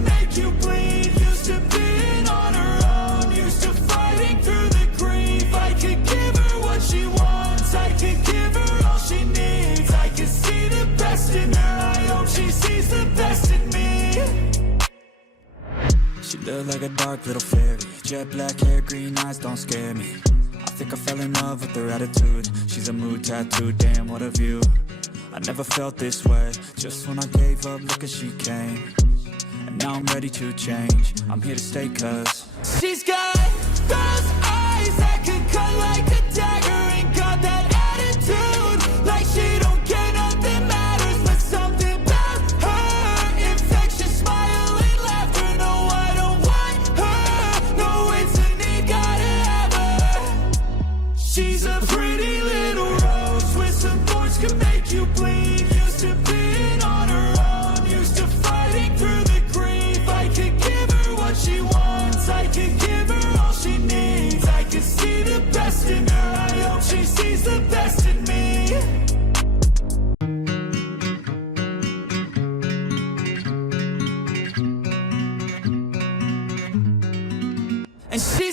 could make you bleed. Used to being on her own, used to fighting through the grief. I could give her what she wants, I could give her all she needs. I could see the best in her, I hope she sees the best in me. She looked like a dark little fairy, jet black hair, green eyes don't scare me. I think I fell in love with her attitude. She's a mood tattoo, damn what a view. I never felt this way, just when I gave up, look as she came. And now I'm ready to change, I'm here to stay cause she's got those eyes that could cut like a dagger. And got that attitude, like she don't care, nothing matters. But something about her, infectious smile and laughter. No, I don't want her, no, it's a need, gotta have her. She's a pretty little rose with some thorns, could make you bleed. Used to being on her own, used to fighting through the grief. I could give her what she wants, I could give her all she needs. I could see the best in her, I hope she sees the best in me. And she